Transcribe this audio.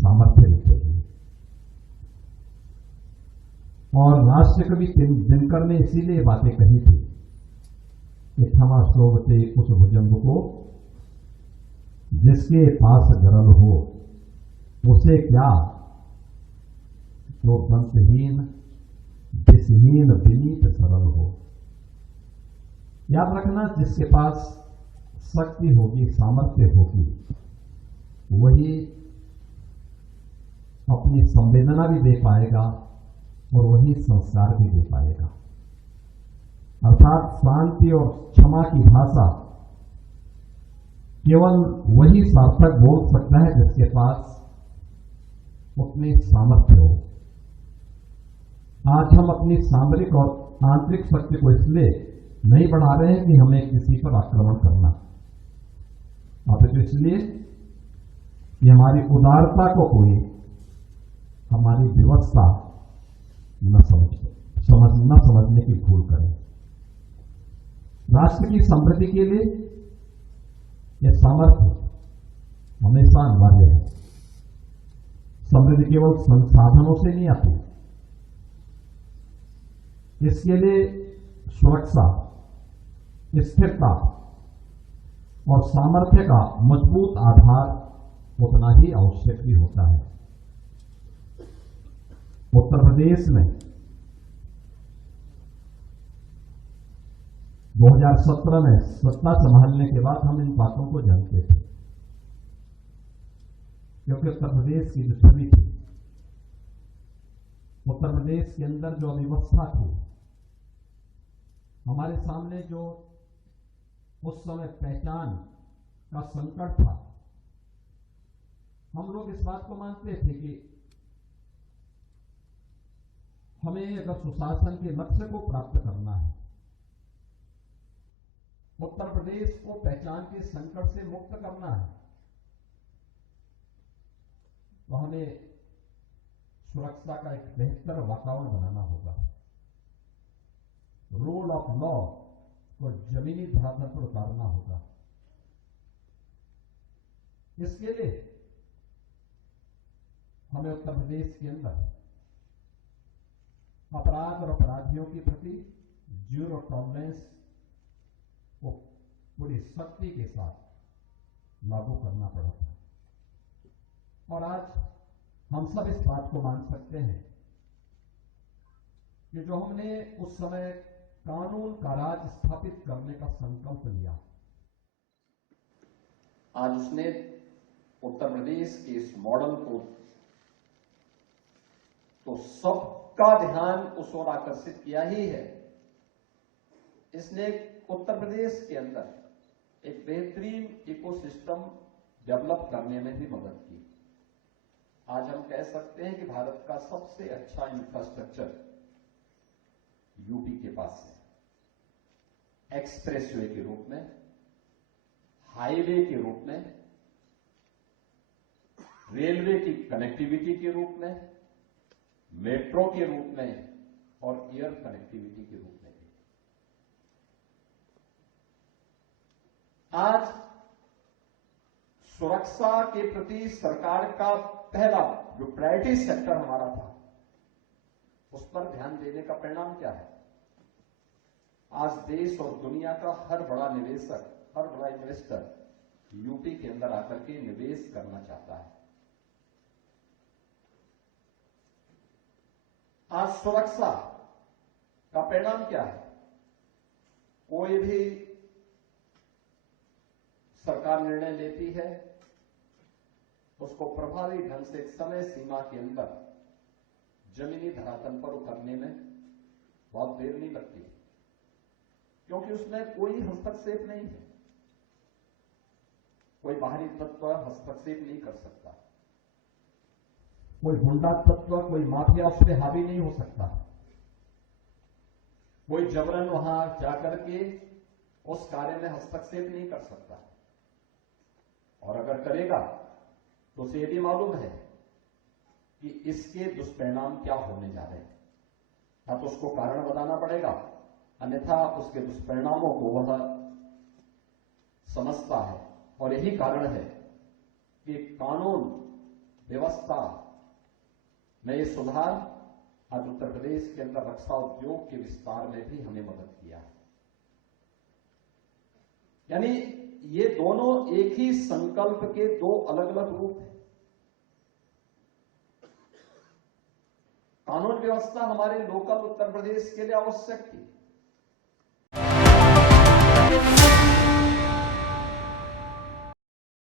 सामर्थ्य लिखेगी। और राष्ट्र कवि दिनकर ने इसीलिए बातें कही थी कि क्षमा शोभते उस भुजंग को जिसके पास गरल हो, उसे क्या जो दंतहीन दिशहीन विनीत सरल हो। याद रखना, जिसके पास शक्ति होगी, सामर्थ्य होगी, वही अपनी संवेदना भी दे पाएगा और वही संस्कार भी दे पाएगा। अर्थात शांति और क्षमा की भाषा केवल वही सार्थक बोल सकता है जिसके पास उतनी सामर्थ्य हो। आज हम अपनी सामरिक और आंतरिक शक्ति को इसलिए नहीं बढ़ा रहे हैं कि हमें किसी पर आक्रमण करना, अपितु इसलिए कि हमारी उदारता को कोई हमारी व्यवस्था न समझने की भूल करें। राष्ट्र की समृद्धि के लिए यह सामर्थ्य हमेशा अनिवार्य है। समृद्धि केवल संसाधनों से नहीं आती, इसके लिए सुरक्षा, स्थिरता और सामर्थ्य का मजबूत आधार उतना ही आवश्यक भी होता है। उत्तर प्रदेश में 2017 में सत्ता संभालने के बाद हम इन बातों को जानते थे, क्योंकि उत्तर प्रदेश की जो छवि थी, उत्तर प्रदेश के अंदर जो अव्यवस्था थी, हमारे सामने जो उस समय पहचान का संकट था, हम लोग इस बात को मानते थे कि हमें अगर सुशासन के लक्ष्य को प्राप्त करना है, उत्तर प्रदेश को पहचान के संकट से मुक्त करना है, तो हमें सुरक्षा का एक बेहतर वातावरण बनाना होगा। रूल ऑफ लॉ को जमीनी धरातल पर उतारना होगा। इसके लिए हमें उत्तर प्रदेश के अंदर अपराध और अपराधियों के प्रति जीरो टॉलरेंस को पूरी सख्ती के साथ लागू करना पड़ा था। और आज हम सब इस बात को मान सकते हैं कि जो हमने उस समय कानून का राज स्थापित करने का संकल्प लिया, आज उसने उत्तर प्रदेश के इस मॉडल को तो सबका ध्यान उस ओर आकर्षित किया ही है। इसने उत्तर प्रदेश के अंदर एक बेहतरीन इकोसिस्टम डेवलप करने में भी मदद की। आज हम कह सकते हैं कि भारत का सबसे अच्छा इंफ्रास्ट्रक्चर यूपी के पास है। एक्सप्रेसवे के रूप में, हाईवे के रूप में, रेलवे की कनेक्टिविटी के रूप में, मेट्रो के रूप में और एयर कनेक्टिविटी के रूप में भी। आज सुरक्षा के प्रति सरकार का पहला जो प्रायोरिटी सेक्टर हमारा था, उस पर ध्यान देने का परिणाम क्या है? आज देश और दुनिया का हर बड़ा निवेशक, हर बड़ा इन्वेस्टर यूपी के अंदर आकर के निवेश करना चाहता है। आज सुरक्षा का परिणाम क्या है? कोई भी सरकार निर्णय लेती है, उसको प्रभावी ढंग से समय सीमा के अंदर जमीनी धरातल पर उतरने में बहुत देर नहीं लगती, क्योंकि उसमें कोई हस्तक्षेप नहीं है। कोई बाहरी तत्व हस्तक्षेप नहीं कर सकता, कोई गुंडा तत्व, कोई माफिया उस पर हावी नहीं हो सकता, कोई जबरन वहां जाकर के उस कार्य में हस्तक्षेप नहीं कर सकता। और अगर करेगा तो उसे यह भी मालूम है कि इसके दुष्परिणाम क्या होने जा रहे हैं, या तो उसको कारण बताना पड़ेगा, अन्यथा उसके दुष्परिणामों को वह समझता है। और यही कारण है कि कानून व्यवस्था में ये सुधार आज उत्तर प्रदेश के अंदर रक्षा उद्योग के विस्तार में भी हमें मदद किया है। यानी ये दोनों एक ही संकल्प के दो अलग अलग रूप हैं। कानून व्यवस्था हमारे लोकल उत्तर प्रदेश के लिए आवश्यक थी।